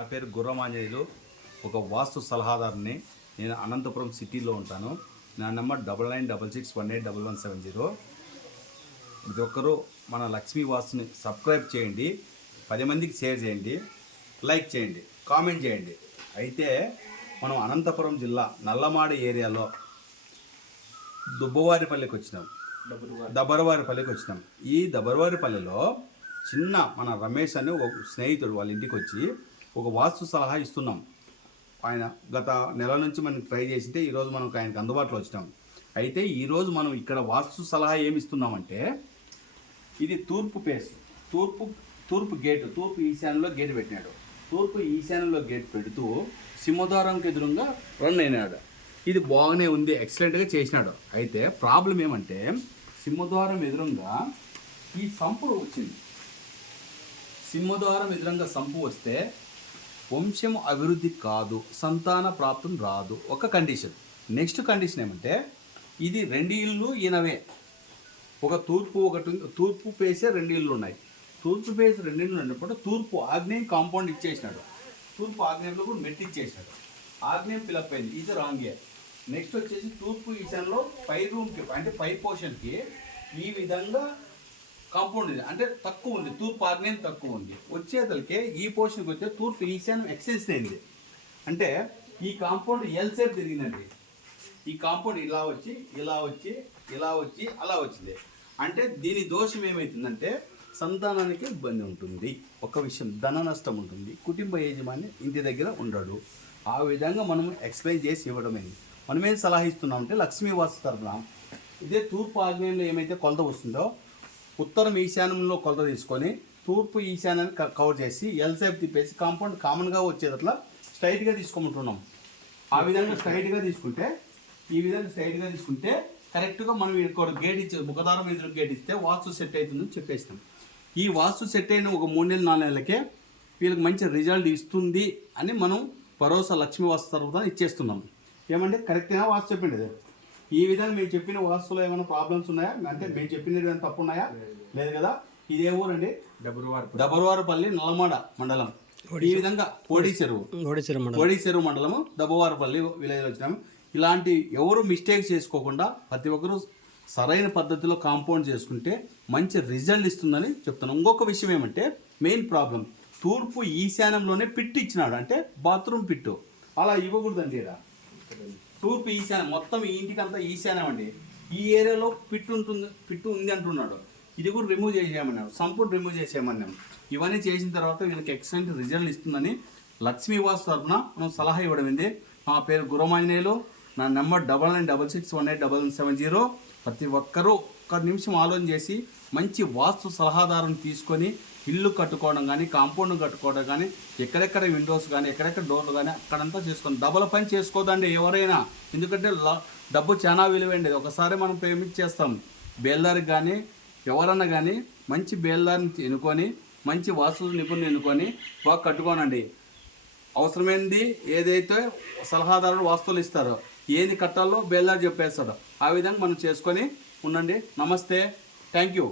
నా పేరు గుర్రమాంజనేయులు. ఒక వాస్తు సలహాదారుని. నేను అనంతపురం సిటీలో ఉంటాను. నా number double nine double six one eight double one seven zero. ప్రతి ఒక్కరూ మన లక్ష్మీ వాస్తుని సబ్స్క్రైబ్ చేయండి. పది మందికి షేర్ చేయండి. లైక్ చేయండి. కామెంట్ చేయండి. అయితే మనం అనంతపురం జిల్లా నల్లమాడ ఏరియాలో దుబ్బవారిపల్లికి వచ్చినాం. దబ్బరవారిపల్లికి వచ్చినాం. ఈ దబ్బరవారిపల్లిలో చిన్న మన రమేష్ అని ఒక స్నేహితుడు వాళ్ళ ఇంటికి వచ్చి ఒక వాస్తు సలహా ఇస్తున్నాం. ఆయన గత నెల నుంచి మనం ట్రై చేసింటే ఈరోజు మనకు ఆయనకు అందుబాటులో వచ్చినాం. అయితే ఈరోజు మనం ఇక్కడ వాస్తు సలహా ఏమి ఇస్తున్నామంటే ఇది తూర్పు పేస్ తూర్పు తూర్పు గేటు తూర్పు ఈశాన్యంలో గేట్ పెట్టినాడు. తూర్పు ఈశాన్యంలో గేట్ పెడుతూ సింహద్వారంకి ఎదురుగా రన్ అయినాడు. ఇది బాగానే ఉంది ఎక్సలెంట్గా చేసినాడు. అయితే ప్రాబ్లం ఏమంటే సింహద్వారం ఎదురుగా ఈ సంపు వచ్చింది. సింహద్వారం ఎదురంగా సంపు వస్తే వంశం అభివృద్ధి కాదు సంతాన ప్రాప్తం రాదు. ఒక కండిషన్ నెక్స్ట్ కండిషన్ ఏమంటే ఇది రెండు ఇళ్ళు ఈయనవే. ఒక తూర్పు ఒకటి తూర్పు పేసే రెండు ఇళ్ళు ఉన్నాయి. తూర్పు పేస్ రెండు ఇళ్ళు ఉన్నప్పుడు తూర్పు ఆగ్నేయం కాంపౌండ్ ఇచ్చేసినాడు. తూర్పు ఆగ్నేయంలో కూడా మెట్టి ఇచ్చేసినాడు. ఆగ్నేయం ఫిలప్ అయింది. ఇది రాంగే నెక్స్ట్ వచ్చేసి తూర్పు ఈశాన్లో పై రూమ్కి అంటే పై పోర్షన్కి ఈ విధంగా కాంపౌండ్ ఇది అంటే తక్కువ ఉంది. తూర్పు ఆగ్నేయం తక్కువ ఉంది. వచ్చేదలకే ఈ పోర్షన్కి వచ్చే తూర్పు ఈశాన్యం ఎక్స్టెన్షన్ అయింది. అంటే ఈ కాంపౌండ్ ఎల్ సేప్ తిరిగిందండి. ఈ కాంపౌండ్ ఇలా వచ్చి ఇలా వచ్చి ఇలా వచ్చి అలా వచ్చింది. అంటే దీని దోషం ఏమవుతుందంటే సంతానానికి ఇబ్బంది ఉంటుంది. ఒక విషయం ధన నష్టం ఉంటుంది. కుటుంబ యజమాని ఇంటి దగ్గర ఉండడు. ఆ విధంగా మనం ఎక్స్ప్లెయిన్ చేసి ఇవ్వడమేది మనం ఏం సలహా ఇస్తున్నామంటే లక్ష్మీ వాసు తరపున ఇదే తూర్పు ఆగ్నేయంలో ఏమైతే కొలత వస్తుందో ఉత్తరం ఈశాన్యంలో కొలత తీసుకొని తూర్పు ఈశాన్యాన్ని కవర్ చేసి ఎల్ సేప్ తిప్పేసి కాంపౌండ్ కామన్గా వచ్చేటట్లా స్ట్రైట్గా తీసుకోమంటున్నాం. ఆ విధంగా స్ట్రైట్గా తీసుకుంటే ఈ విధంగా స్ట్రైట్గా తీసుకుంటే కరెక్ట్గా మనం ఇక్కడ గేట్ ఇచ్చే ముఖదారం ఎదురు గేట్ ఇస్తే వాస్తు సెట్ అవుతుందని చెప్పేసినాం. ఈ వాస్తు సెట్ అయిన ఒక మూడు నెలలు నాలుగు నెలలకే వీళ్ళకి మంచి రిజల్ట్ ఇస్తుంది అని మనం భరోసా లక్ష్మీ వాస్తు తర్వాత ఇచ్చేస్తున్నాం. ఏమంటే కరెక్ట్గా వాస్తు చెప్పింది. ఈ విధంగా మేము చెప్పిన వాస్తులో ఏమైనా ప్రాబ్లమ్స్ ఉన్నాయా? అంటే మేము చెప్పినది ఏమైనా తప్పు ఉన్నాయా లేదు కదా? ఇది ఏ ఊరండి దబరవారపల్లి నల్లమాడ మండలం. ఈ విధంగా కోడి చెరువు కోడి చెరువు మండలము దబ్బవారపల్లి విలేజ్ వచ్చినాము ఇలాంటి ఎవరు మిస్టేక్స్ చేసుకోకుండా ప్రతి ఒక్కరూ సరైన పద్ధతిలో కాంపౌండ్ చేసుకుంటే మంచి రిజల్ట్ ఇస్తుందని చెప్తున్నాను ఇంకొక విషయం ఏమంటే మెయిన్ ప్రాబ్లం తూర్పు ఈశాన్యంలోనే పిట్టు ఇచ్చినాడు. అంటే బాత్రూమ్ పిట్టు. అలా ఇవ్వకూడదండి ఇక్కడ తూర్పు ఈశాన్యం మొత్తం ఈ ఇంటికి అంతా ఈశాన్యం అండి. ఈ ఏరియాలో పిట్టు ఉంటుంది పిట్టు ఉంది అంటున్నాడు. ఇది కూడా రిమూవ్ చేసేయమన్నాడు. సంపూర్ణ రిమూవ్ చేసేయమన్నాం ఇవన్నీ చేసిన తర్వాత వీళ్ళకి ఎక్సలెంట్ రిజల్ట్ ఇస్తుందని లక్ష్మీవాస్ తరఫున మనం సలహా ఇవ్వడమైంది మా పేరు గురమాంజనేయులు. నా number double nine double six one eight double seven zero. ప్రతి ఒక్కరూ ఒక్క నిమిషం ఆలోచన చేసి మంచి వాస్తు సలహాదారుని తీసుకొని ఇల్లు కట్టుకోవడం కానీ కాంపౌండ్ కట్టుకోవడం కానీ ఎక్కడెక్కడ విండోస్ కానీ ఎక్కడెక్కడ డోర్లు కానీ అక్కడంతా చేసుకోండి డబల్ పని చేసుకోదండి ఎవరైనా. ఎందుకంటే డబ్బు చాలా విలువైంది ఒకసారి మనం పేమెంట్ చేస్తాం బేల్దారికి కానీ ఎవరన్నా కానీ మంచి బేల్దారిని ఎన్నుకొని మంచి వాస్తు నిపుణులు ఎన్నుకొని బాగా కట్టుకోనండి. అవసరమైనది ఏదైతే సలహాదారులు వాస్తువులు ఇస్తారో ఏది కట్టాలో బేల్దారు చెప్పేస్తాడో. ఆ విధంగా మనం చేసుకొని ఉండండి. నమస్తే. Thank you